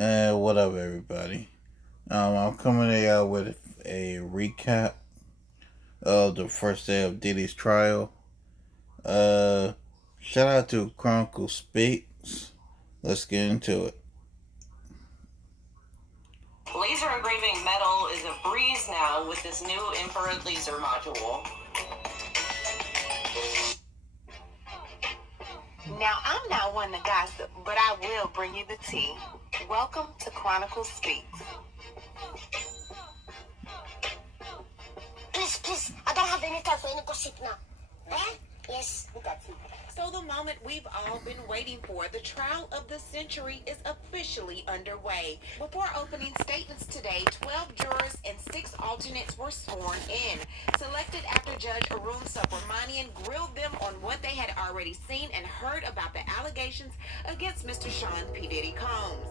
What up, everybody? I'm coming to y'all with a recap of the first day of Diddy's trial. Uh, Shout out to Chronicle Speaks. Let's get into it. Laser engraving metal is a breeze now with this new infrared laser module. Now, I'm not one to gossip, but I will bring you the tea. Welcome to Chronicle Speaks. Please, I don't have any time for any gossip now. Eh? Yes, we got you. So the moment we've all been waiting for, the trial of the century is officially underway. Before opening statements today, 12 jurors and 6 alternates were sworn in, selected after Judge Arun Subramanian grilled them on what they had already seen and heard about the allegations against Mr. Sean P. Diddy Combs.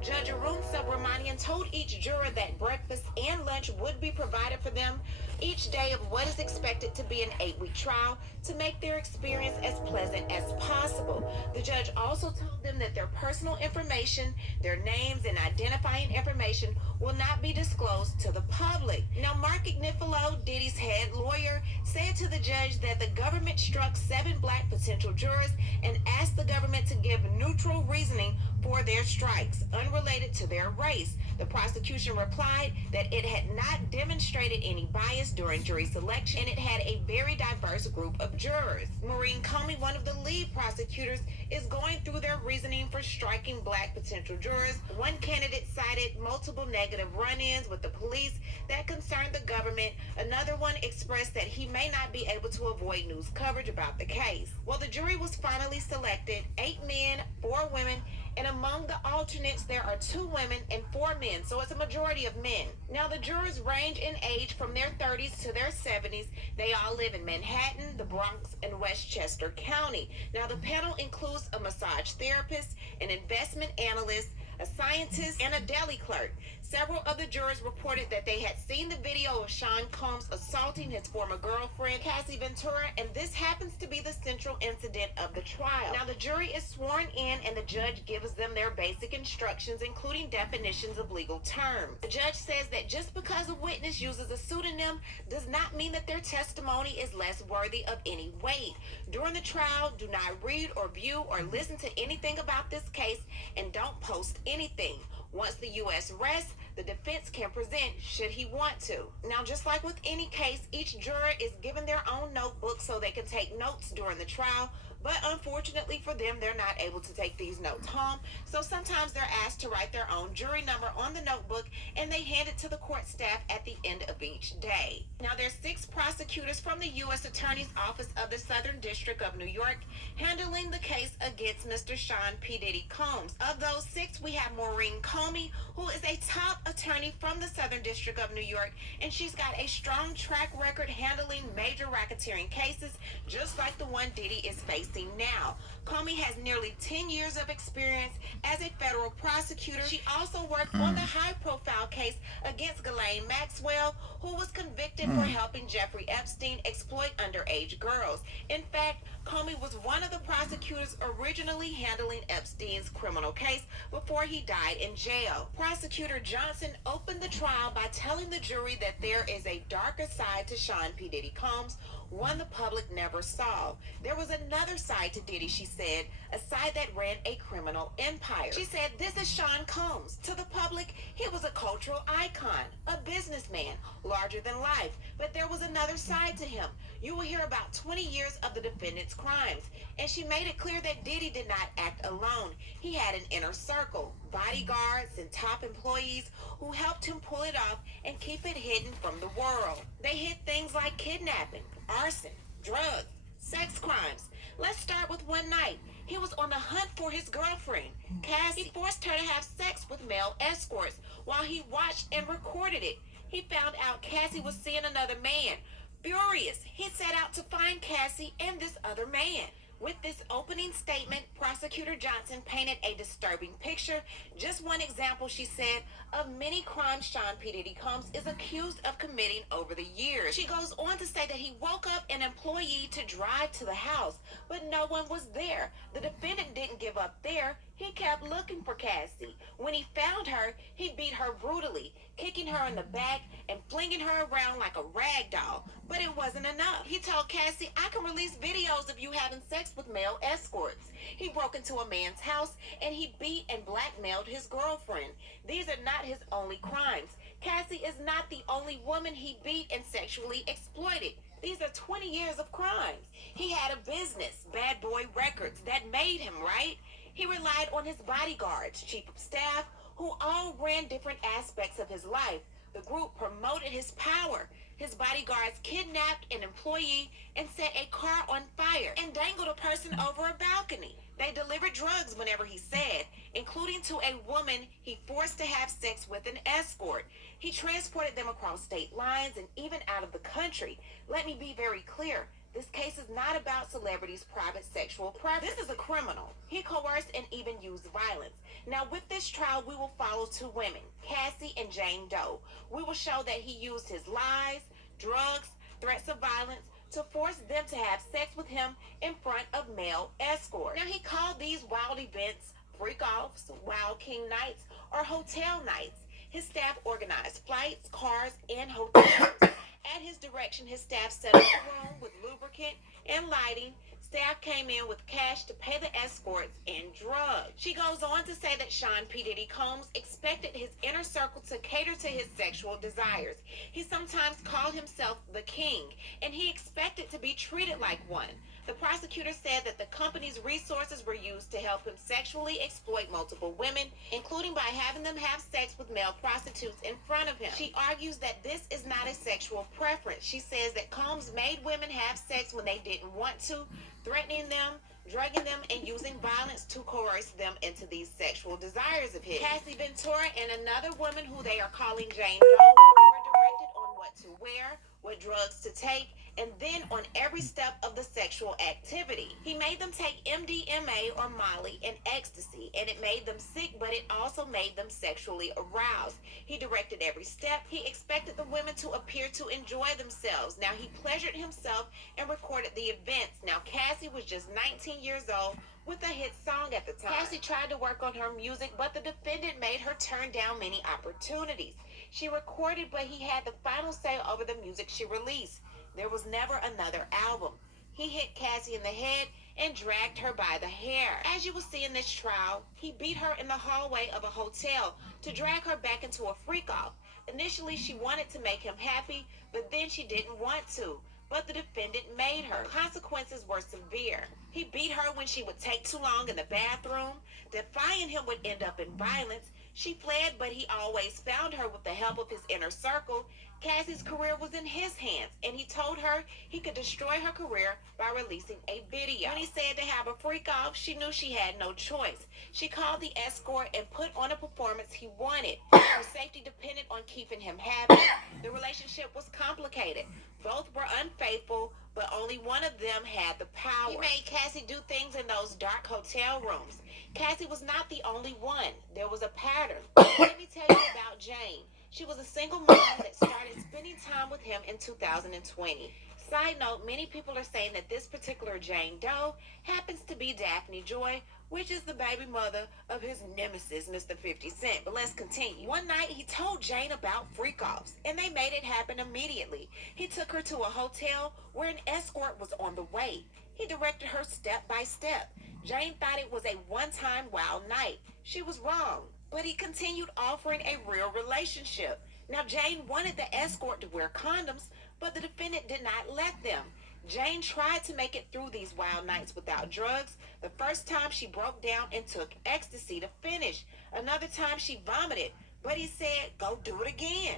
Judge Arun Subramanian told each juror that breakfast and lunch would be provided for them each day of what is expected to be an 8-week trial to make their experience as pleasant as possible. The judge also told them that their personal information, their names, and identifying information will not be disclosed to the public. Now, Mark Ignifilo, Diddy's head lawyer, said to the judge that the government struck 7 black potential jurors and asked the government to give neutral reasoning for their strikes, unrelated to their race. The prosecution replied that it had not demonstrated any bias during jury selection and it had a very diverse group of jurors. Maureen Comey, one of the lead prosecutors, is going through their reasoning for striking black potential jurors. One candidate cited multiple negative run-ins with the police that concerned the government. Another one expressed that he may not be able to avoid news coverage about the case. Well, the jury was finally selected: 8 men, 4 women, and among the alternates, there are 2 women and 4 men, so it's a majority of men. Now, the jurors range in age from their 30s to their 70s. They all live in Manhattan, the Bronx, and Westchester County. Now, the panel includes a massage therapist, an investment analyst, a scientist, and a deli clerk. Several of the jurors reported that they had seen the video of Sean Combs assaulting his former girlfriend, Cassie Ventura, and this happens to be the central incident of the trial. Now, the jury is sworn in, and the judge gives them their basic instructions, including definitions of legal terms. The judge says that just because a witness uses a pseudonym does not mean that their testimony is less worthy of any weight. During the trial, do not read or view or listen to anything about this case, and don't post anything. Once the U.S. rests, the defense can present should he want to. Now, just like with any case, each juror is given their own notebook so they can take notes during the trial. But unfortunately for them, they're not able to take these notes home. So sometimes they're asked to write their own jury number on the notebook and they hand it to the court staff at the end of each day. Now, there's 6 prosecutors from the U.S. Attorney's Office of the Southern District of New York handling the case against Mr. Sean P. Diddy Combs. Of those 6, we have Maureen Comey, who is a top attorney from the Southern District of New York, and she's got a strong track record handling major racketeering cases, just like the one Diddy is facing now. Comey has nearly 10 years of experience as a federal prosecutor. She also worked on the high-profile case against Ghislaine Maxwell, who was convicted for helping Jeffrey Epstein exploit underage girls. In fact, Comey was one of the prosecutors originally handling Epstein's criminal case before he died in jail. Prosecutor Johnson opened the trial by telling the jury that there is a darker side to Sean P. Diddy Combs, one the public never saw. There was another side to Diddy, she said, a side that ran a criminal empire. She said, this is Sean Combs. To the public, he was a cultural icon, a businessman, larger than life. But there was another side to him. You will hear about 20 years of the defendant's crimes. And she made it clear that Diddy did not act alone. He had an inner circle, bodyguards and top employees who helped him pull it off and keep it hidden from the world. They hid things like kidnapping, arson, drugs, sex crimes. Let's start with one night. He was on the hunt for his girlfriend, Cassie. He forced her to have sex with male escorts while he watched and recorded it. He found out Cassie was seeing another man. Furious, he set out to find Cassie and this other man. With this opening statement, Prosecutor Johnson painted a disturbing picture. Just one example, she said, of many crimes Sean P. Diddy Combs is accused of committing over the years. She goes on to say that he woke up an employee to drive to the house, but no one was there. The defendant didn't give up there. He kept looking for Cassie. When he found her, he beat her brutally, kicking her in the back and flinging her around like a rag doll. But it wasn't enough. He told Cassie, I can release videos of you having sex with male escorts. He broke into a man's house and he beat and blackmailed his girlfriend. These are not his only crimes. Cassie is not the only woman he beat and sexually exploited. These are 20 years of crimes. He had a business, Bad Boy Records, that made him, right? He relied on his bodyguards, chief of staff, who all ran different aspects of his life. The group promoted his power. His bodyguards kidnapped an employee and set a car on fire and dangled a person over a balcony. They delivered drugs whenever he said, including to a woman he forced to have sex with an escort. He transported them across state lines and even out of the country. Let me be very clear. This case is not about celebrities' private sexual preference. This is a criminal. He coerced and even used violence. Now, with this trial, we will follow two women, Cassie and Jane Doe. We will show that he used his lies, drugs, threats of violence to force them to have sex with him in front of male escorts. Now, he called these wild events freak-offs, wild king nights, or hotel nights. His staff organized flights, cars, and hotels. At his direction, his staff set up a room with lubricant and lighting. Staff came in with cash to pay the escorts and drugs. She goes on to say that Sean P. Diddy Combs expected his inner circle to cater to his sexual desires. He sometimes called himself the king, and he expected to be treated like one. The prosecutor said that the company's resources were used to help him sexually exploit multiple women, including by having them have sex with male prostitutes in front of him. She argues that this is not a sexual preference. She says that Combs made women have sex when they didn't want to, threatening them, drugging them, and using violence to coerce them into these sexual desires of his. Cassie Ventura and another woman who they are calling Jane Doe were directed on what to wear, what drugs to take, and then on every step of the sexual activity. He made them take MDMA or Molly and ecstasy, and it made them sick, but it also made them sexually aroused. He directed every step. He expected the women to appear to enjoy themselves. Now, he pleasured himself and recorded the events. Now, Cassie was just 19 years old with a hit song at the time. Cassie tried to work on her music, but the defendant made her turn down many opportunities. She recorded, but he had the final say over the music she released. There was never another album. He hit Cassie in the head and dragged her by the hair. As you will see in this trial, he beat her in the hallway of a hotel to drag her back into a freak-off. Initially, she wanted to make him happy, but then she didn't want to. But the defendant made her. Consequences were severe. He beat her when she would take too long in the bathroom. Defying him would end up in violence. She fled, but he always found her with the help of his inner circle. Cassie's career was in his hands, and he told her he could destroy her career by releasing a video. When he said to have a freak off, she knew she had no choice. She called the escort and put on a performance he wanted. Her safety depended on keeping him happy. The relationship was complicated. Both were unfaithful, but only one of them had the power. He made Cassie do things in those dark hotel rooms. Cassie was not the only one. There was a pattern. Let me tell you about Jane. She was a single mom that started spending time with him in 2020. Side note, many people are saying that this particular Jane Doe happens to be Daphne Joy, which is the baby mother of his nemesis, Mr. 50 Cent. But let's continue. One night, he told Jane about freak-offs, and they made it happen immediately. He took her to a hotel where an escort was on the way. He directed her step by step. Jane thought it was a one-time wild night. She was wrong, but he continued offering a real relationship. Now, Jane wanted the escort to wear condoms, but the defendant did not let them. Jane tried to make it through these wild nights without drugs. The first time she broke down and took ecstasy to finish. Another time she vomited, but he said, go do it again.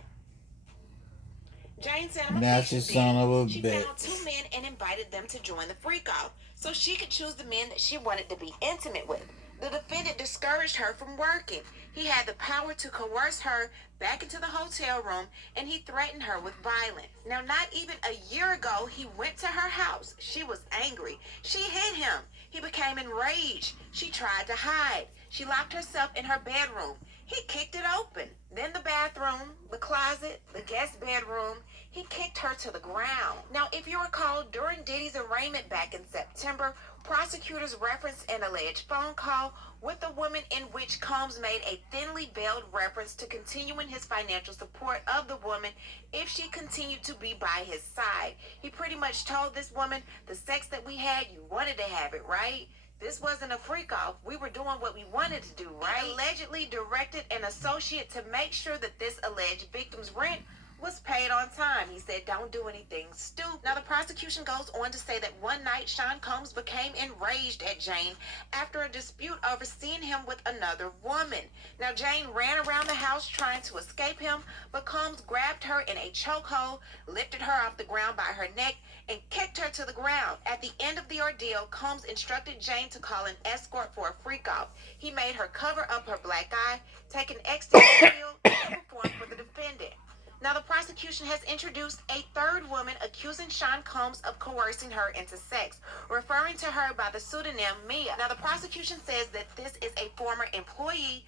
Jane said, I'm a That's a son of a She bitch. found two men and invited them to join the freak-off so she could choose the men that she wanted to be intimate with. The defendant discouraged her from working. He had the power to coerce her back into the hotel room, and he threatened her with violence. Now, not even a year ago, he went to her house. She was angry. She hit him. He became enraged. She tried to hide. She locked herself in her bedroom. He kicked it open. Then the bathroom, the closet, the guest bedroom. He kicked her to the ground. Now, if you recall, during Diddy's arraignment back in September, Prosecutors referenced an alleged phone call with a woman in which Combs made a thinly veiled reference to continuing his financial support of the woman if she continued to be by his side. He pretty much told this woman, the sex that we had, you wanted to have it, right? This wasn't a freak off. We were doing what we wanted to do, right? He allegedly directed an associate to make sure that this alleged victim's rent was paid on time. He said, don't do anything stupid. Now, the prosecution goes on to say that one night, Sean Combs became enraged at Jane after a dispute over seeing him with another woman. Now, Jane ran around the house trying to escape him, but Combs grabbed her in a chokehold, lifted her off the ground by her neck, and kicked her to the ground. At the end of the ordeal, Combs instructed Jane to call an escort for a freak-off. He made her cover up her black eye, take an ecstasy pill, and perform for the defendant. Now, the prosecution has introduced a third woman accusing Sean Combs of coercing her into sex, referring to her by the pseudonym Mia. Now, the prosecution says that this is a former employee.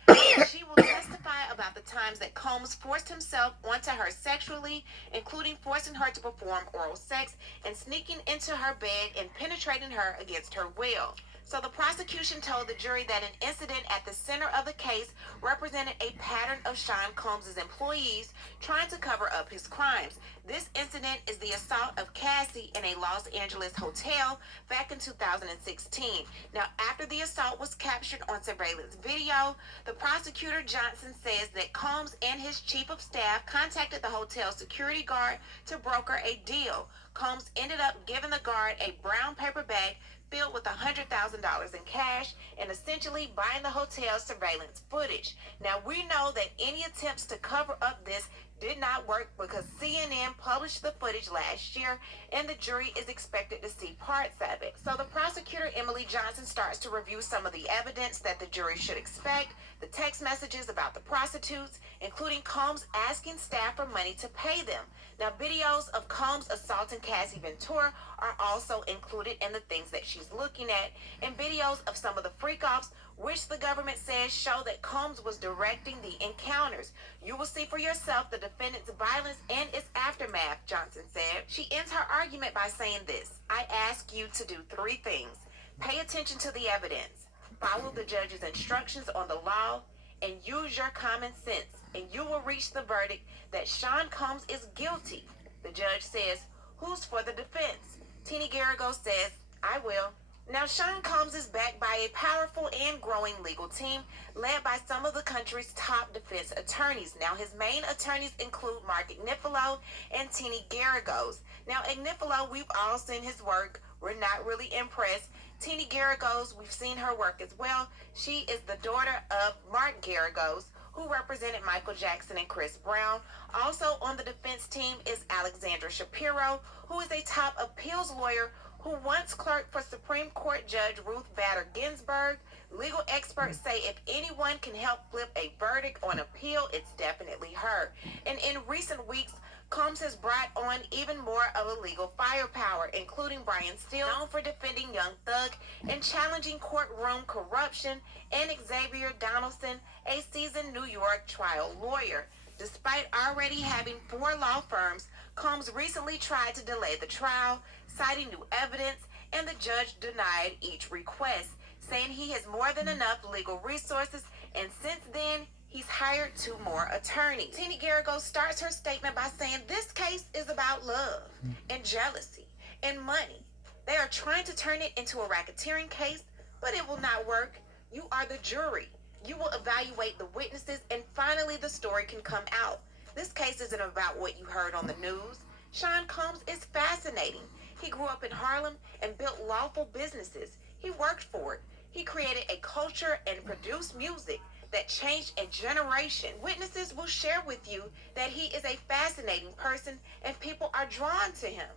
She will testify about the times that Combs forced himself onto her sexually, including forcing her to perform oral sex and sneaking into her bed and penetrating her against her will. So the prosecution told the jury that an incident at the center of the case represented a pattern of Sean Combs' employees trying to cover up his crimes. This incident is the assault of Cassie in a Los Angeles hotel back in 2016. Now, after the assault was captured on surveillance video, the prosecutor Johnson says that Combs and his chief of staff contacted the hotel security guard to broker a deal. Combs ended up giving the guard a brown paper bag filled with $100,000 in cash and essentially buying the hotel's surveillance footage. Now, we know that any attempts to cover up this did not work because CNN published the footage last year and the jury is expected to see parts of it. So the prosecutor, Emily Johnson, starts to review some of the evidence that the jury should expect, the text messages about the prostitutes, including Combs asking staff for money to pay them. Now, videos of Combs assaulting Cassie Ventura are also included in the things that she's looking at, and videos of some of the freak-offs, which the government says show that Combs was directing the encounters. You will see for yourself the defendant's violence and its aftermath, Johnson said. She ends her argument by saying this: I ask you to do three things. Pay attention to the evidence, follow the judge's instructions on the law, and use your common sense, and you will reach the verdict that Sean Combs is guilty. The judge says, who's for the defense? Teeny Garrigo says, I will. Now, Sean Combs is backed by a powerful and growing legal team led by some of the country's top defense attorneys. Now, his main attorneys include Mark Agnifilo and Teeny Garrigos. Now, Agnifilo, we've all seen his work. We're not really impressed. Teeny Garrigos, we've seen her work as well. She is the daughter of Mark Garrigos, who represented Michael Jackson and Chris Brown. Also on the defense team is Alexandra Shapiro, who is a top appeals lawyer who once clerked for Supreme Court Judge Ruth Bader Ginsburg. Legal experts say if anyone can help flip a verdict on appeal, it's definitely her. And in recent weeks, Combs has brought on even more of a legal firepower, including Brian Steele, known for defending Young Thug and challenging courtroom corruption, and Xavier Donaldson, a seasoned New York trial lawyer. Despite already having 4 law firms, Combs recently tried to delay the trial, citing new evidence, and the judge denied each request, saying he has more than enough legal resources, and since then, he's hired 2 more attorneys. Teeny Garrigo starts her statement by saying this case is about love and jealousy and money. They are trying to turn it into a racketeering case, but it will not work. You are the jury. You will evaluate the witnesses, and finally the story can come out. This case isn't about what you heard on the news. Sean Combs is fascinating. He grew up in Harlem and built lawful businesses. He worked for it. He created a culture and produced music that changed a generation. Witnesses will share with you that he is a fascinating person and people are drawn to him.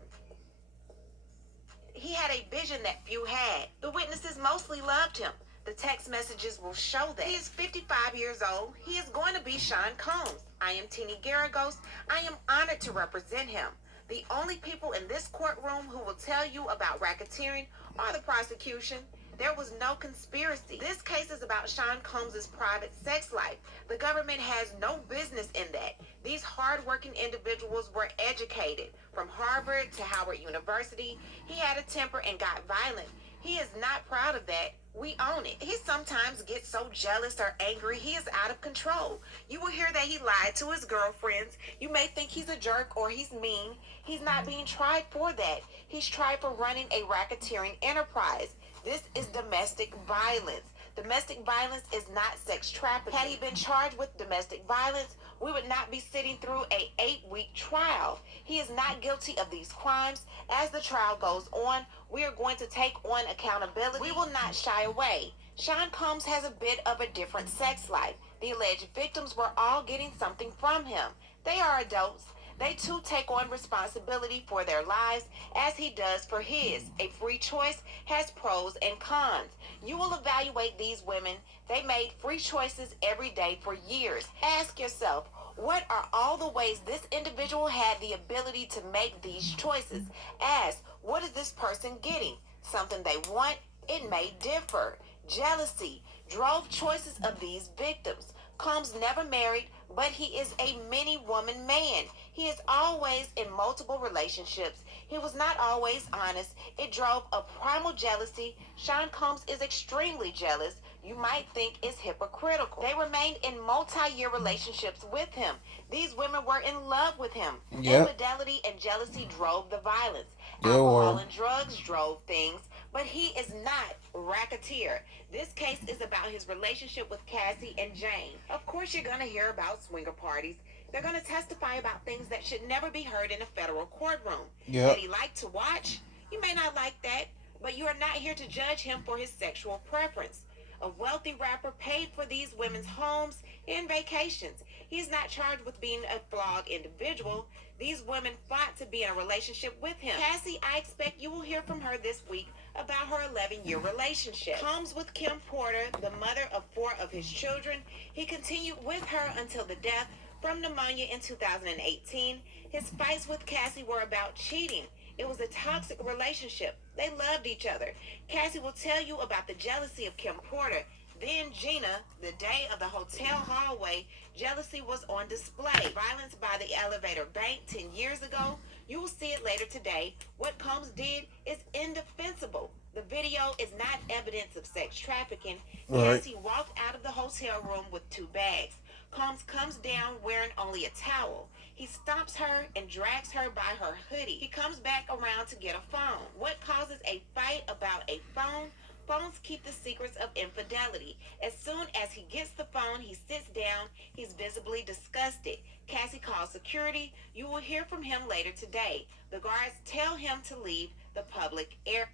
He had a vision that few had. The witnesses mostly loved him. The text messages will show that. He is 55 years old. He is going to be Sean Combs. I am Teeny Garrigos. I am honored to represent him. The only people in this courtroom who will tell you about racketeering are the prosecution. There was no conspiracy. This case is about Sean Combs' private sex life. The government has no business in that. These hardworking individuals were educated. From Harvard to Howard University, he had a temper and got violent. He is not proud of that. We own it. He sometimes gets so jealous or angry, he is out of control. You will hear that he lied to his girlfriends. You may think he's a jerk or he's mean. He's not being tried for that. He's tried for running a racketeering enterprise. This is domestic violence. Domestic violence is not sex trafficking. Had he been charged with domestic violence, we would not be sitting through a 8-week trial. He is not guilty of these crimes. As the trial goes on, we are going to take on accountability. We will not shy away. Sean Combs has a bit of a different sex life. The alleged victims were all getting something from him. They are adults. They too take on responsibility for their lives as he does for his. A free choice has pros and cons. You will evaluate these women. They made free choices every day for years. Ask yourself, what are all the ways this individual had the ability to make these choices? Ask, what is this person getting? Something they want? It may differ. Jealousy drove choices of these victims. Combs never married, but he is a many woman man. He is always in multiple relationships. He was not always honest. It drove a primal jealousy. Sean Combs is extremely jealous. You might think is hypocritical. They remained in multi-year relationships with him. These women were in love with him. Yep. Infidelity and jealousy drove the violence. They Alcohol were. and drugs drove things, but he is not racketeer. This case is about his relationship with Cassie and Jane. Of course, you're going to hear about swinger parties. They're going to testify about things that should never be heard in a federal courtroom. Yep. That he liked to watch? You may not like that, but you are not here to judge him for his sexual preference. A wealthy rapper paid for these women's homes and vacations. He's not charged with being a flawed individual. These women fought to be in a relationship with him. Cassie, I expect you will hear from her this week about her 11-year relationship. Combs with Kim Porter, the mother of 4 of his children. He continued with her until the death from pneumonia in 2018. His fights with Cassie were about cheating. It was a toxic relationship. They loved each other. Cassie will tell you about the jealousy of Kim Porter. Then Gina, the day of the hotel hallway, jealousy was on display. Violence by the elevator bank 10 years ago. You will see it later today. What Combs did is indefensible. The video is not evidence of sex trafficking. Right. Cassie walked out of the hotel room with 2 bags. Combs comes down wearing only a towel. He stops her and drags her by her hoodie. He comes back around to get a phone. What causes a fight about a phone? Phones keep the secrets of infidelity. As soon as he gets the phone, he sits down. He's visibly disgusted. Cassie calls security. You will hear from him later today. The guards tell him to leave the public area.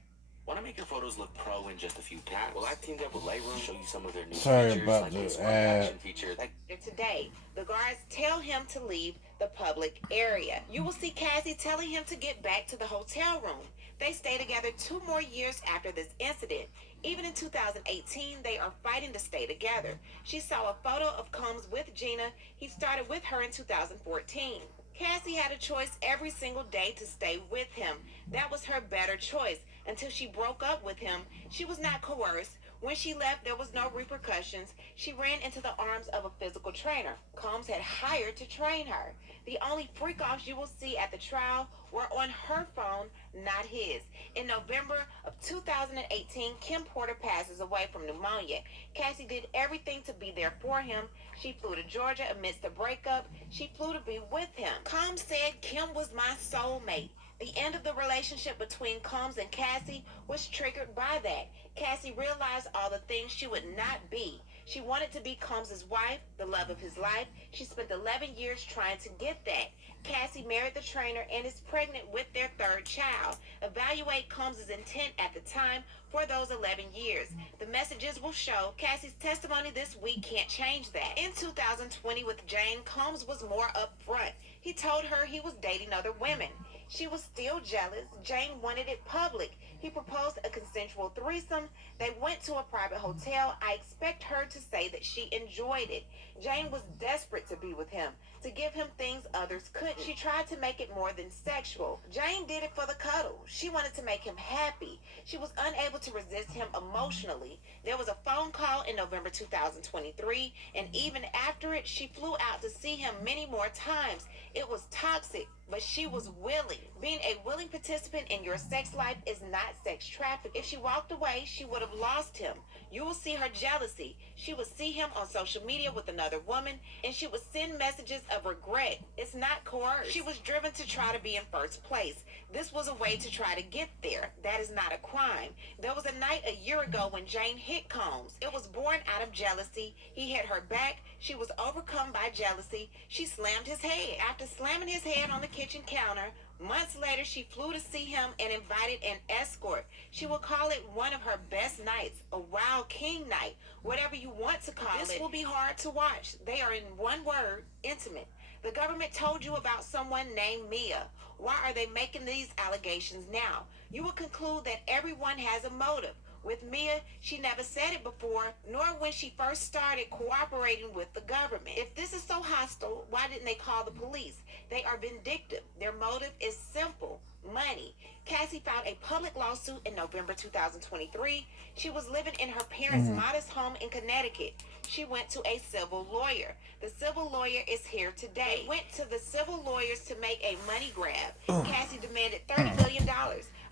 Want to make your photos look pro in just a few taps? Well, I've teamed up with Lightroom to show you some of their new Sorry features, about like the this one ad. action feature. Like Today, the guards tell him to leave the public area. You will see Cassie telling him to get back to the hotel room. They stay together 2 more years after this incident. Even in 2018, they are fighting to stay together. She saw a photo of Combs with Gina. He started with her in 2014. Cassie had a choice every single day to stay with him. That was her better choice. Until she broke up with him, she was not coerced. When she left, there was no repercussions. She ran into the arms of a physical trainer. Combs had hired to train her. The only freak-offs you will see at the trial were on her phone, not his. In November of 2018, Kim Porter passes away from pneumonia. Cassie did everything to be there for him. She flew to Georgia amidst the breakup. She flew to be with him. Combs said, "Kim was my soulmate." The end of the relationship between Combs and Cassie was triggered by that. Cassie realized all the things she would not be. She wanted to be Combs' wife, the love of his life. She spent 11 years trying to get that. Cassie married the trainer and is pregnant with their 3rd child. Evaluate Combs' intent at the time for those 11 years. The messages will show. Cassie's testimony this week can't change that. In 2020 with Jane, Combs was more upfront. He told her he was dating other women. She was still jealous. Jane wanted it public. He proposed a consensual threesome. They went to a private hotel. I expect her to say that she enjoyed it. Jane was desperate to be with him, to give him things others couldn't. She tried to make it more than sexual. Jane did it for the cuddle. She wanted to make him happy. She was unable to resist him emotionally. There was a phone call in November 2023, and even after it, she flew out to see him many more times. It was toxic. but she was willing. Being a willing participant in your sex life is not sex trafficking. If she walked away, she would have lost him. You will see her jealousy. She would see him on social media with another woman, and she would send messages of regret. It's not coerced. She was driven to try to be in first place. This was a way to try to get there. That is not a crime. There was a night a year ago when Jane hit Combs. It was born out of jealousy. He hit her back. She was overcome by jealousy. She slammed his head. After slamming his head on the kitchen counter, months later, she flew to see him and invited an escort. She will call it one of her best nights, a wild king night, whatever you want to call it. This will be hard to watch. They are, in one word, intimate. The government told you about someone named Mia. Why are they making these allegations now? You will conclude that everyone has a motive. With Mia, she never said it before, nor when she first started cooperating with the government. If this is so hostile, why didn't they call the police? They are vindictive. Their motive is simple: money. Cassie filed a public lawsuit in November 2023. She was living in her parents' modest home in Connecticut. She went to a civil lawyer. The civil lawyer is here today. They went to the civil lawyers to make a money grab. Cassie demanded $30 million.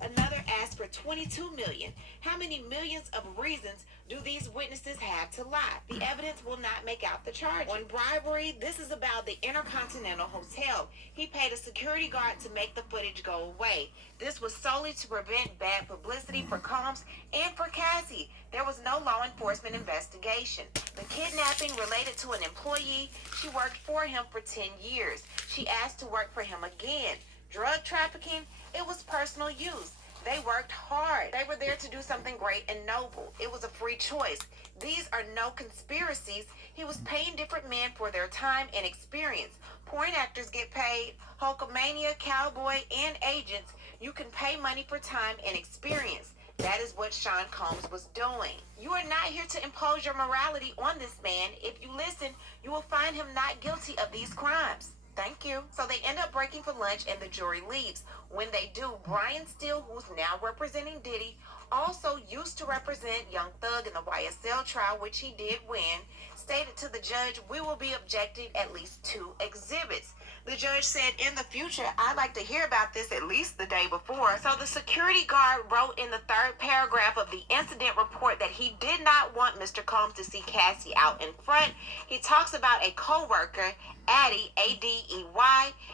Another asked for $22 million. How many millions of reasons do these witnesses have to lie? The evidence will not make out the charge. On bribery, this is about the Intercontinental Hotel. He paid a security guard to make the footage go away. This was solely to prevent bad publicity for Combs and for Cassie. There was no law enforcement investigation. The kidnapping related to an employee. She worked for him for 10 years. She asked to work for him again. Drug trafficking, it was personal use. They worked hard. They were there to do something great and noble. It was a free choice. These are no conspiracies. He was paying different men for their time and experience. Porn actors get paid. Hulkamania, cowboy, and agents, you can pay money for time and experience. That is what Sean Combs was doing. You are not here to impose your morality on this man. If you listen, you will find him not guilty of these crimes. Thank you. So they end up breaking for lunch and the jury leaves. When they do, Brian Steele, who's now representing Diddy, also used to represent Young Thug in the YSL trial, which he did win, stated to the judge, "We will be objecting at least 2 exhibits." The judge said, "In the future, I'd like to hear about this at least the day before." So the security guard wrote in the 3rd paragraph of the incident report that he did not want Mr. Combs to see Cassie out in front. He talks about a co-worker, Addie, Adey,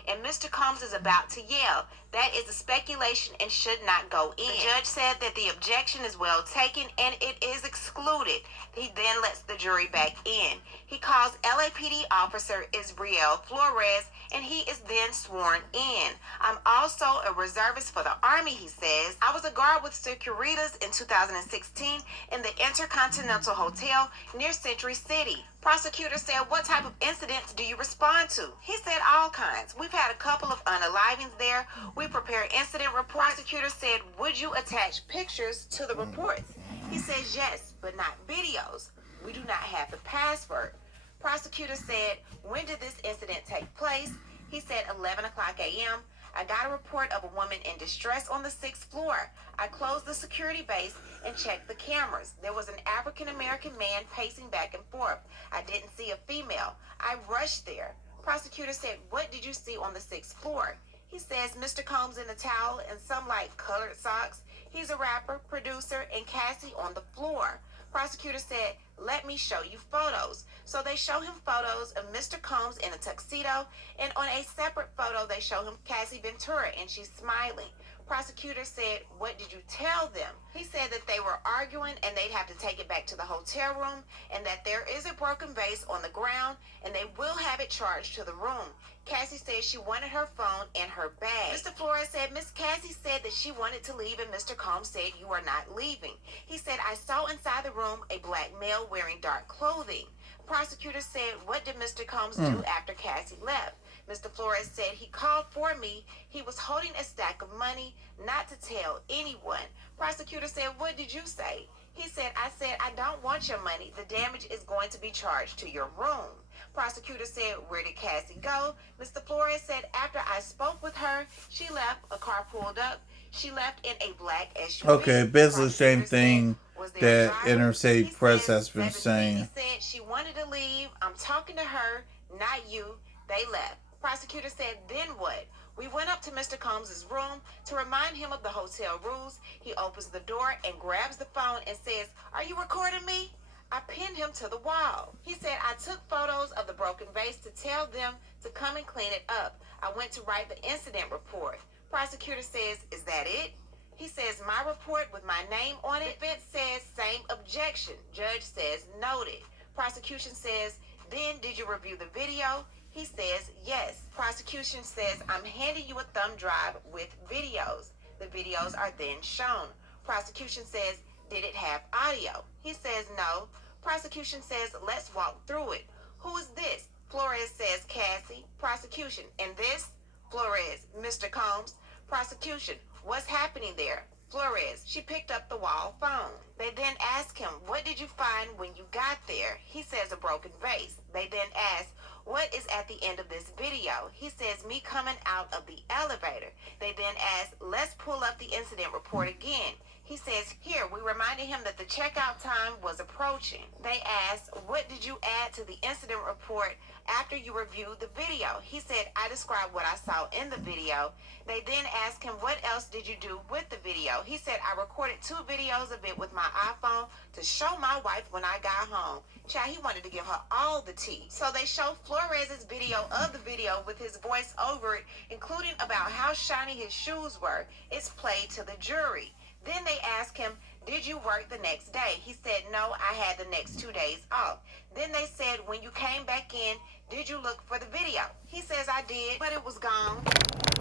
and Mr. Combs is about to yell. That is a speculation and should not go in. The judge said that the objection is well taken and it is excluded. He then lets the jury back in. He calls LAPD officer Israel Flores and he is then sworn in. "I'm also a reservist for the Army," he says. "I was a guard with Securitas in 2016 in the Intercontinental Hotel near Century City." Prosecutor said, "What type of incidents do you respond to?" He said, "All kinds. We've had a couple of unalivings there. We prepare incident reports." Prosecutor said, "Would you attach pictures to the reports?" He says, "Yes, but not videos. We do not have the password." Prosecutor said, "When did this incident take place?" He said, 11 o'clock a.m. "I got a report of a woman in distress on the 6th floor. I closed the security base and checked the cameras. There was an African-American man pacing back and forth. I didn't see a female. I rushed there." Prosecutor said, "What did you see on the 6th floor?" He says, "Mr. Combs in a towel and some like colored socks. He's a rapper, producer, and Cassie on the floor." Prosecutor said, "Let me show you photos." So they show him photos of Mr. Combs in a tuxedo, and on a separate photo they show him Cassie Ventura and she's smiling. Prosecutor said, "What did you tell them?" He said that they were arguing and they'd have to take it back to the hotel room and that there is a broken vase on the ground and they will have it charged to the room. Cassie said she wanted her phone and her bag. Mr. Flores said, "Miss Cassie said that she wanted to leave and Mr. Combs said you are not leaving." He said, "I saw inside the room a black male wearing dark clothing." Prosecutor said, "What did Mr. Combs do after Cassie left?" Mr. Flores said, "He called for me. He was holding a stack of money, not to tell anyone." Prosecutor said, "What did you say?" He said, "I said, I don't want your money. The damage is going to be charged to your room." Prosecutor said, "Where did Cassie go?" Mr. Flores said, "After I spoke with her, she left. A car pulled up. She left in a black SUV." Okay, basically the same Prosecutor said, thing "Was there a that driver?" Interstate He Press says, has been "Baby saying. Diddy said she wanted to leave. I'm talking to her, not you. They left." Prosecutor said, "Then what? We went up to Mr. Combs' room to remind him of the hotel rules. He opens the door and grabs the phone and says, "Are you recording me?" I pinned him to the wall. He said, "I took photos of the broken vase to tell them to come and clean it up. I went to write the incident report." Prosecutor says, "Is that it?" He says, "My report with my name on it." Defense says, "Same objection." Judge says, "Noted." Prosecution says, "Then did you review the video?" He says, "Yes." Prosecution says, "I'm handing you a thumb drive with videos." The videos are then shown. Prosecution says, "Did it have audio?" He says, "No." Prosecution says, "Let's walk through it." "Who is this?" Flores says, "Cassie." Prosecution, "And this?" Flores, "Mr. Combs." Prosecution, "What's happening there?" Flores, "She picked up the wall phone." They then ask him, "What did you find when you got there?" He says, "A broken vase." They then ask, "What is at the end of this video?" He says, "Me coming out of the elevator." They then ask, "Let's pull up the incident report again." He says, "Here." We reminded him that the checkout time was approaching. They ask, "What did you add to the incident report after you reviewed the video?" He said, "I described what I saw in the video." They then ask him, "What else did you do with the video?" He said, "I recorded 2 videos of it with my iPhone to show my wife when I got home." Child, he wanted to give her all the tea. So they show Flores's video of the video with his voice over it, including about how shiny his shoes were. It's played to the jury. Then they ask him, "Did you work the next day?" He said, "No, I had the next 2 days off." Then they said, "When you came back in, did you look for the video?" He says, "I did, but it was gone."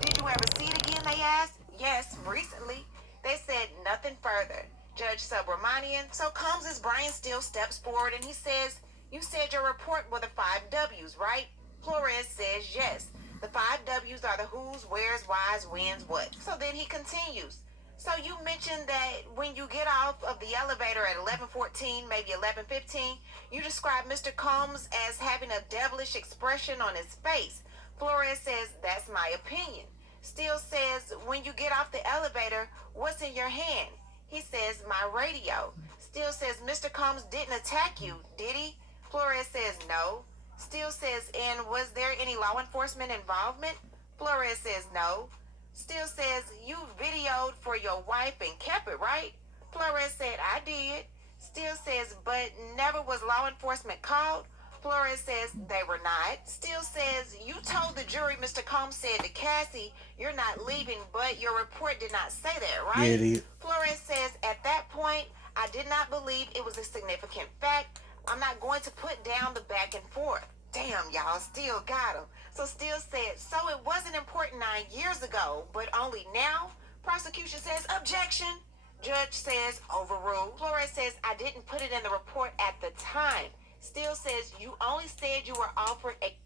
"Did you ever see it again?" they asked. "Yes, recently." They said nothing further. Judge Subramanian. So Combs' brain still steps forward and he says, "You said your report were the 5 W's, right?" Flores says yes. The 5 W's are the who's, where's, why's, when's, what. So then he continues. "So you mentioned that when you get off of the elevator at 11:14, maybe 11:15, you described Mr. Combs as having a devilish expression on his face." Flores says, "That's my opinion." Still says, "When you get off the elevator, what's in your hand?" He says, "My radio." Still says, "Mr. Combs didn't attack you, did he?" Flores says, "No." Still says, "And was there any law enforcement involvement?" Flores says, "No." Still says, "You videoed for your wife and kept it, right?" Flores said, "I did." Still says, "But never was law enforcement called?" Flores says, "They were not." Still says, "You told the jury Mr. Combs said to Cassie, 'You're not leaving,' but your report did not say that, right?" Idiot. Flores says, "At that point, I did not believe it was a significant fact. I'm not going to put down the back and forth." Damn, y'all, still got him. So Still said, "So it wasn't important 9 years ago, but only now?" Prosecution says, "Objection." Judge says, "Overruled." Flores says, "I didn't put it in the report at the time." Still says, "You only said you were offered a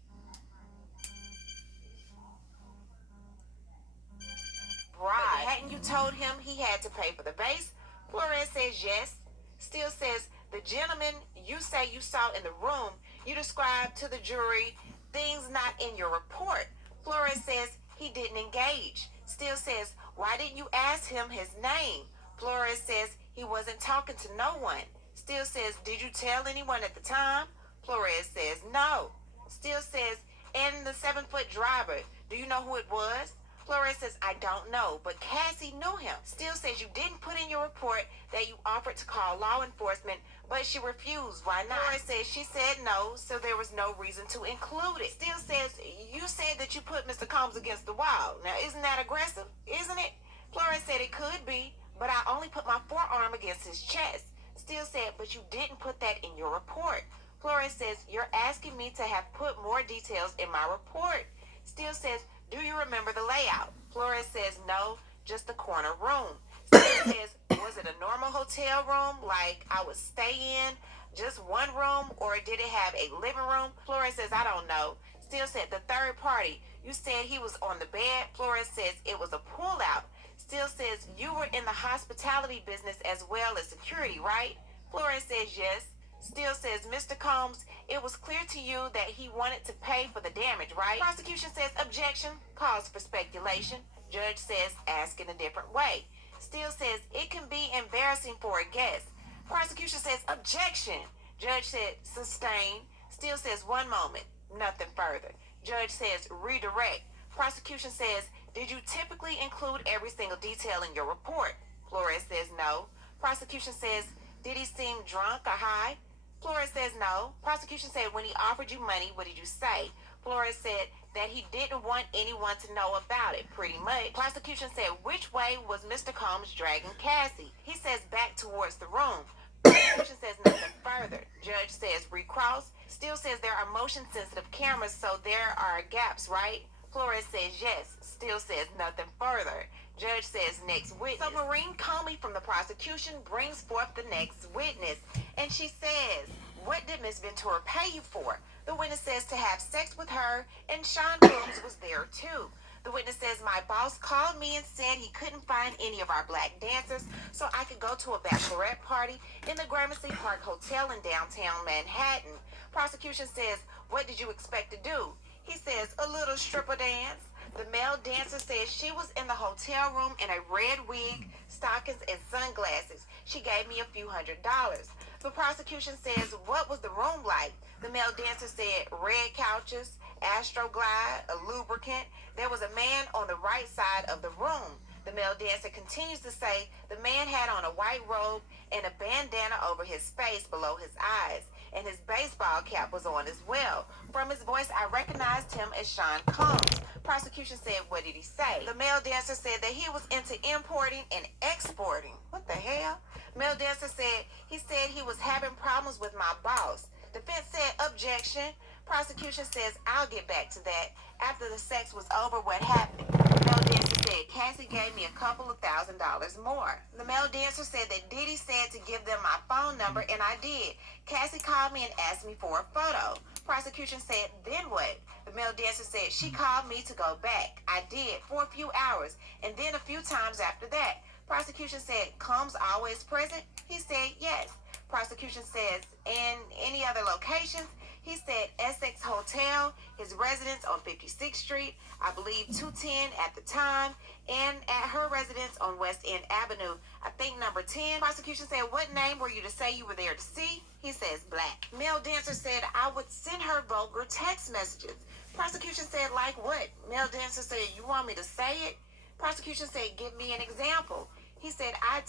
bribe. Hadn't you told him he had to pay for the vase?" Flores says, "Yes." Still says, "The gentleman you say you saw in the room, you described to the jury things not in your report." Flores says, "He didn't engage." Still says, "Why didn't you ask him his name?" Flores says, "He wasn't talking to no one." Still says, "Did you tell anyone at the time?" Flores says, "No." Still says, "And the 7-foot driver, do you know who it was?" Flores says, "I don't know, but Cassie knew him." Still says, "You didn't put in your report that you offered to call law enforcement, but she refused. Why not?" Flores says, "She said no, so there was no reason to include it." Still says, "You said that you put Mr. Combs against the wall. Now, isn't that aggressive? Isn't it?" Flores said, "It could be, but I only put my forearm against his chest." Still said, "But you didn't put that in your report." Flores says, "You're asking me to have put more details in my report." Still says, "Do you remember the layout?" Flores says, "No, just the corner room." Still says, "Was it a normal hotel room like I would stay in? Just one room, or did it have a living room?" Flores says, "I don't know." Still said, "The third party, you said he was on the bed." Flores says, "It was a pull out." Still says, "You were in the hospitality business as well as security, right?" Flores says, "Yes." Still says, "Mr. Combs, it was clear to you that he wanted to pay for the damage, right?" Prosecution says, "Objection, cause for speculation." Judge says, "Ask in a different way." Still says, "It can be embarrassing for a guest." Prosecution says, "Objection." Judge said, "Sustain." Still says, "One moment, nothing further." Judge says, "Redirect." Prosecution says, Did you typically include every single detail in your report? Flores says no. Prosecution says, did he seem drunk or high? Flores says no. Prosecution said, when he offered you money, what did you say? Flores said that he didn't want anyone to know about it, pretty much. Prosecution said, which way was Mr. Combs dragging Cassie? He says back towards the room. Prosecution says nothing further. Judge says recross. Still says there are motion sensitive cameras, so there are gaps, right? Flores says yes. Still says nothing further. Judge says next witness. So Maureen Comey from the prosecution brings forth the next witness, and she says, what did Miss Ventura pay you for? The witness says to have sex with her, and Sean Combs was there too. The witness says, my boss called me and said he couldn't find any of our black dancers, so I could go to a bachelorette party in the Gramercy Park Hotel in downtown Manhattan. Prosecution says, what did you expect to do? He says, a little stripper dance. The male dancer says she was in the hotel room in a red wig, stockings, and sunglasses. She gave me a few $100s. The prosecution says, what was the room like? The male dancer said, red couches, Astroglide, a lubricant. There was a man on the right side of the room. The male dancer continues to say the man had on a white robe and a bandana over his face below his eyes, and his baseball cap was on as well. From his voice, I recognized him as Sean Combs. Prosecution said, what did he say? The male dancer said that he was into importing and exporting. What the hell? Male dancer said he was having problems with my boss. Defense said objection. Prosecution says I'll get back to that. After the sex was over, what happened? The male dancer said Cassie gave me a couple of $1,000s more. The male dancer said that Diddy said to give them my phone number, and I did. Cassie called me and asked me for a photo. Prosecution said, then what? The male dancer said she called me to go back. I did for a few hours, and then a few times after that. Prosecution said, Combs always present? He said, yes. Prosecution says, in any other locations? He said Essex Hotel, his residence on 56th Street, I believe 210 at the time, and at her residence on West End Avenue, I think number 10. Prosecution said, what name were you to say you were there to see? He says Black. Male dancer said, I would send her vulgar text messages. Prosecution said, like what? Male dancer said, you want me to say it? Prosecution said, give me an example. He said, I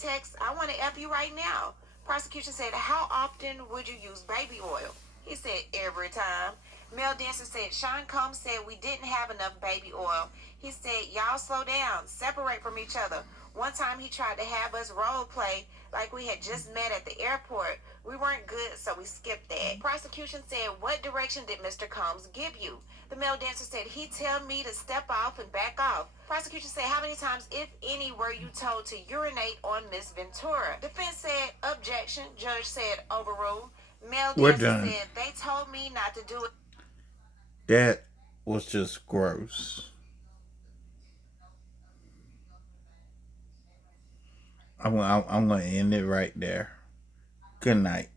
want to F you right now. Prosecution said, how often would you use baby oil? He said, every time. Male dancer said, Sean Combs said we didn't have enough baby oil. He said, y'all slow down, separate from each other. One time he tried to have us role play like we had just met at the airport. We weren't good, so we skipped that. Prosecution said, what direction did Mr. Combs give you? The male dancer said, he tell me to step off and back off. Prosecution said, how many times, if any, were you told to urinate on Miss Ventura? Defense said, objection. Judge said, overruled. Male We're dancer done. said, they told me not to do it. That was just gross. I'm going to end it right there. Good night.